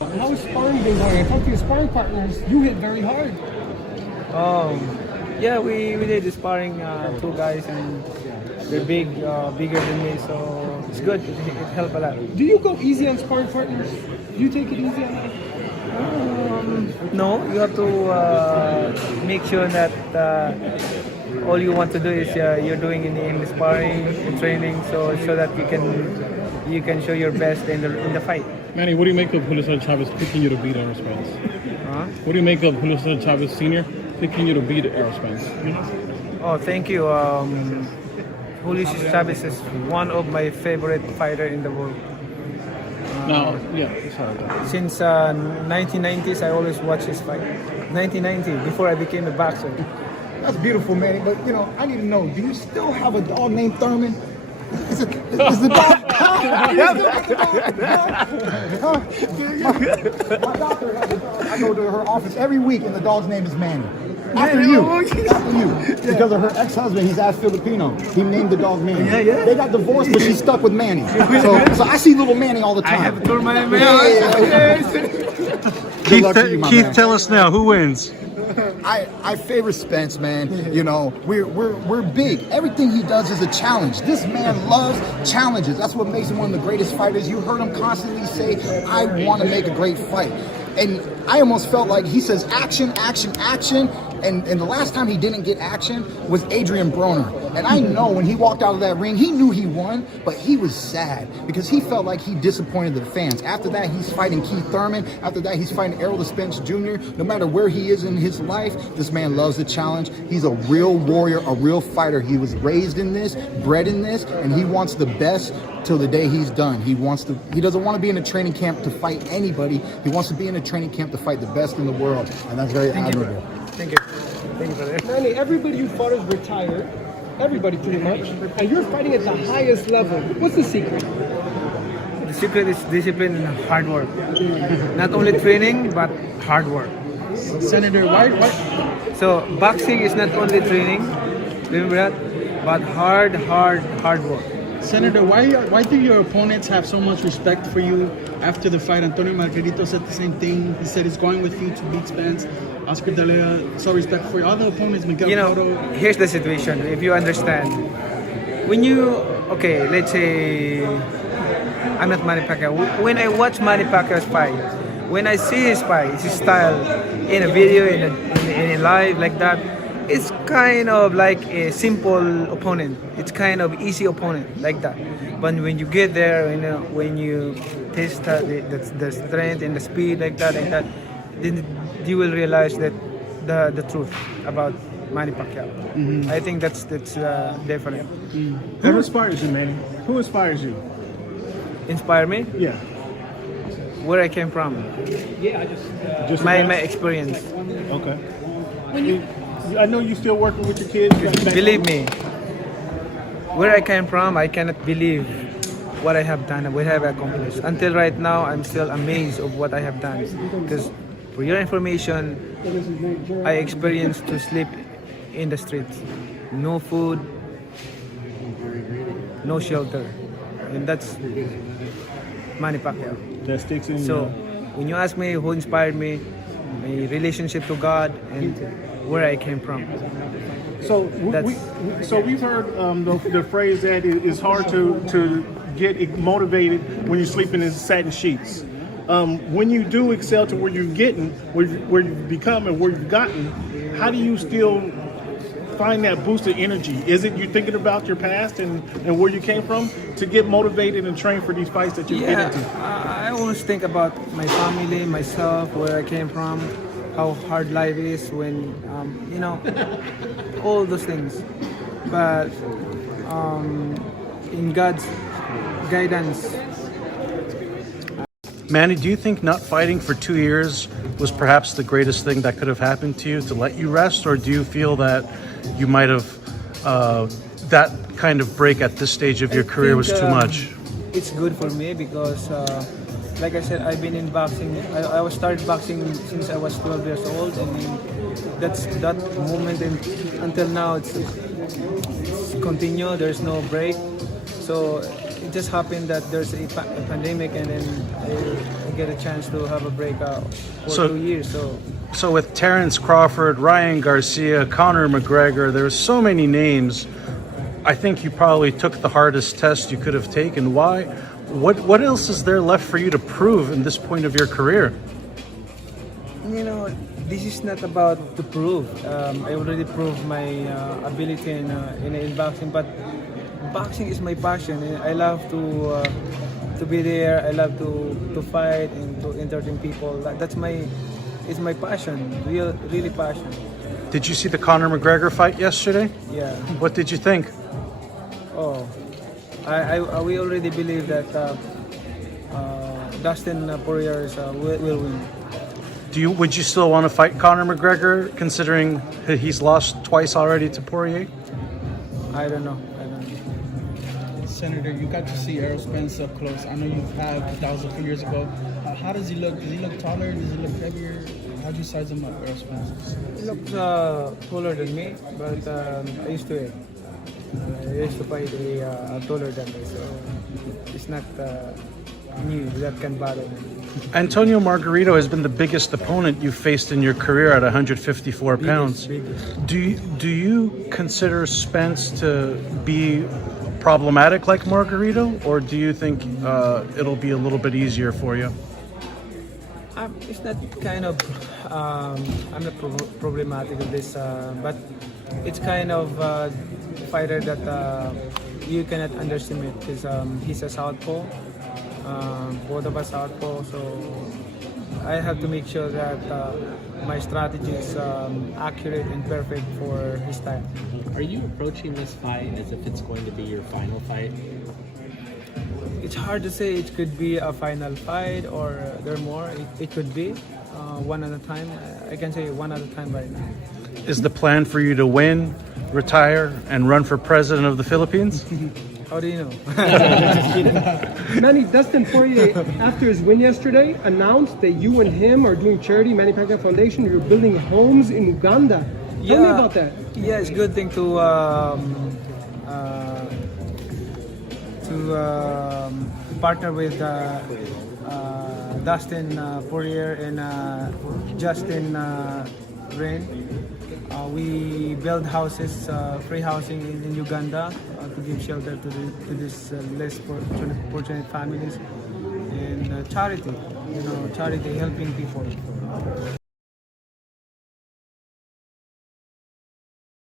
How is sparring been going? I talked to your sparring partners. You hit very hard. Yeah, we did the sparring, two guys, and they're bigger than me, so it's good. It helped a lot. Do you go easy on sparring partners? Do you take it easy on them? No, you have to make sure that all you want to do is you're doing in the sparring, in training, so that you can show your best in the fight. Manny, what do you make of Julio Cesar Chavez picking you to beat Errol Spence? Huh? What do you make of Julio Cesar Chavez Sr. picking you to beat Errol Spence? Oh, thank you. Julio Cesar Chavez is one of my favorite fighter in the world. Now, yeah, sorry. Since 1990s, I always watch his fight. 1990, before I became a boxer. That's beautiful, Manny. But I need to know: do you still have a dog named Thurman? Is the dog? My doctor has a dog. I go to her office every week, and the dog's name is Manny. After you, because of her ex-husband, he's half Filipino. He named the dog Manny. Yeah. They got divorced, but she's stuck with Manny. So I see little Manny all the time. I have Thurman. Keith, tell us now, who wins? I favor Spence, man. We're big. Everything he does is a challenge. This man loves challenges. That's what makes him one of the greatest fighters. You heard him constantly say, I want to make a great fight. And I almost felt like he says action, action, action. And the last time he didn't get action was Adrian Broner. And I know when he walked out of that ring, he knew he won, but he was sad because he felt like he disappointed the fans. After that, he's fighting Keith Thurman. After that, he's fighting Errol Spence Jr. No matter where he is in his life, this man loves the challenge. He's a real warrior, a real fighter. He was raised in this, bred in this, and he wants the best till the day he's done. He doesn't want to be in a training camp to fight anybody. He wants to be in a training camp to fight the best in the world, and that's very admirable. Thank you. Thank you for that. Manny, everybody you fought is retired. Everybody pretty much. And you're fighting at the highest level. What's the secret? The secret is discipline and hard work. Not only training, but hard work. Senator, why? So boxing is not only training, remember that, but hard work. Senator, why do your opponents have so much respect for you after the fight? Antonio Margarito said the same thing. He said he's going with you to beat Spence. Oscar De Leon, so respect for your other opponents, Miguel Cotto. Here's the situation, if you understand. Let's say I'm not Manny Pacquiao. When I watch Manny Pacquiao's fight, when I see his fight, his style in a video, in a live like that, it's kind of like a simple opponent. It's kind of easy opponent like that. But when you get there, when you test the strength and the speed like that, then you will realize that the truth about Manny Pacquiao. Mm-hmm. I think that's different. Who inspires you, Manny? Who inspires you? Inspire me? Yeah. Where I came from. Yeah, Just my experience. Okay. I know you still working with your kids. Believe me, where I came from, I cannot believe what I have done and what I have accomplished. Until right now, I'm still amazed of what I have done. Because for your information, I experienced to sleep in the streets. No food, no shelter. And that's Manny Pacquiao. That sticks in. So when you ask me who inspired me, my relationship to God and where I came from. So we've heard the phrase that it's hard to get motivated when you're sleeping in satin sheets. When you do excel to where you're getting, where you've become and where you've gotten, how do you still find that boost of energy? Is it you thinking about your past and where you came from to get motivated and train for these fights that you get into? I always think about my family, myself, where I came from, how hard life is when, all those things. But in God's guidance. Manny, do you think not fighting for 2 years was perhaps the greatest thing that could have happened to you to let you rest, or do you feel that you might have that kind of break at this stage of your career was too much? It's good for me because, like I said, I've been in boxing. I was started boxing since I was 12 years old, and that moment until now it's continue. There's no break. So it just happened that there's a pandemic, and then I get a chance to have a breakout for So- 2 years. So with Terrence Crawford, Ryan Garcia, Conor McGregor, there's so many names. I think you probably took the hardest test you could have taken. Why? What else is there left for you to prove in this point of your career? You know, this is not about to prove. I already proved my ability in boxing, but boxing is my passion. I love to be there. I love to fight and to entertain people. It's my passion, really passion. Did you see the Conor McGregor fight yesterday? Yeah. What did you think? Oh, we already believe that Dustin Poirier will win. Would you still want to fight Conor McGregor, considering he's lost twice already to Poirier? I don't know. Senator, you got to see Errol Spence up close. I know you have. That was a few years ago. How does he look? Does he look taller? Does he look heavier? How'd you size him up, Errol Spence? He looks taller than me, but I used to it. I used to fight a taller than me, so it's not new. That can bother me. Antonio Margarito has been the biggest opponent you've faced in your career at 154 pounds. Biggest. Do you consider Spence to be problematic like Margarito, or do you think it'll be a little bit easier for you? It's not kind of. I'm not problematic with this, but it's kind of fighter that you cannot underestimate because he's a southpaw. Both of us southpaw, so I have to make sure that my strategy is accurate and perfect for his style. Are you approaching this fight as if it's going to be your final fight? It's hard to say. It could be a final fight or there are more. It could be one at a time. I can say one at a time right now. Is the plan for you to win, retire, and run for president of the Philippines? How do you know? Manny, Dustin Poirier, after his win yesterday, announced that you and him are doing charity, Manny Pacquiao Foundation. You're building homes in Uganda. Tell me about that. Yeah, it's a good thing to partner with Dustin Poirier and Justin Rain. We build houses, free housing in Uganda to give shelter to these less fortunate families, and charity, charity helping people.